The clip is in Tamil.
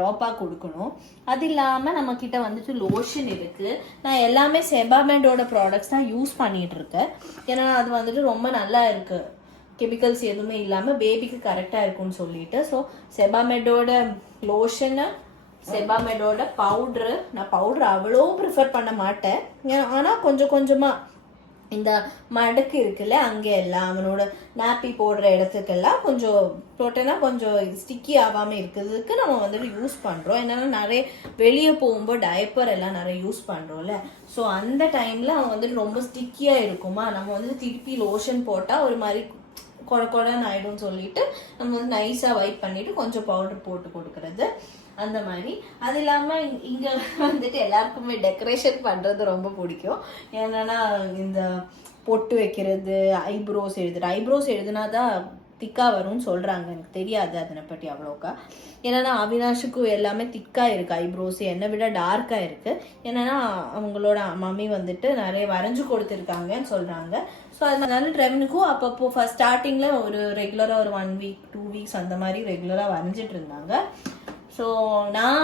ட்ராப்பாக கொடுக்கணும். அது இல்லாமல் நம்மக்கிட்ட வந்துட்டு லோஷன் இருக்குது. நான் எல்லாமே செபாமெடோட ப்ராடக்ட்ஸ் தான் யூஸ் பண்ணிகிட்டு இருக்கேன். ஏன்னா அது வந்துட்டு ரொம்ப நல்லா இருக்குது, கெமிக்கல்ஸ் எதுவுமே இல்லாமல் பேபிக்கு கரெக்டாக இருக்கும்னு சொல்லிட்டு. ஸோ செபாமெடோட லோஷனு, செபாமெடோட பவுட்ரு. நான் பவுட்ரு அவ்வளோ ப்ரிஃபர் பண்ண மாட்டேன், ஆனால் கொஞ்சம் கொஞ்சமாக இந்த மடக்கு இருக்குல்ல அங்கே எல்லாம் அவனோட நாப்பி போடுற இடத்துக்கெல்லாம் கொஞ்சம் போட்டேன்னா கொஞ்சம் ஸ்டிக்கி ஆகாமல் இருக்கிறதுக்கு நம்ம வந்துட்டு யூஸ் பண்ணுறோம். என்னென்னா நிறைய வெளியே போகும்போது டைப்பர் எல்லாம் நிறைய யூஸ் பண்ணுறோம்ல, ஸோ அந்த டைமில் அவன் வந்துட்டு ரொம்ப ஸ்டிக்கியாக இருக்குமா, நம்ம வந்துட்டு திருப்பி லோஷன் போட்டால் ஒரு மாதிரி கொடன்னு ஆகிடும்னு சொல்லிட்டு நம்ம வந்து நைஸாக வைப் பண்ணிவிட்டு கொஞ்சம் பவுடர் போட்டு கொடுக்குறது அந்த மாதிரி. அது இல்லாமல் இங்கே வந்துட்டு எல்லாருக்குமே டெக்கரேஷன் பண்ணுறது ரொம்ப பிடிக்கும். ஏன்னா இந்த பொட்டு வைக்கிறது, ஐப்ரோஸ் எழுதுனா தான் திக்காக வரும்னு சொல்கிறாங்க. எனக்கு தெரியாது அதனை பற்றி அவ்வளோக்கா. ஏன்னா அவினாஷுக்கும் எல்லாமே திக்காக இருக்குது, ஐப்ரோஸ் என்னை விட டார்க்காக இருக்குது. ஏன்னா அவங்களோட மம்மி வந்துட்டு நிறைய வரைஞ்சி கொடுத்துருக்காங்கன்னு சொல்கிறாங்க. ஸோ அதனால ட்ரெவனுக்கும் அப்பப்போ ஃபஸ்ட் ஸ்டார்டிங்கில் ஒரு ரெகுலராக ஒரு 1 வீக் 2 வீக்ஸ் அந்த மாதிரி ரெகுலராக வரைஞ்சிட்டு இருந்தாங்க. ஸோ நான்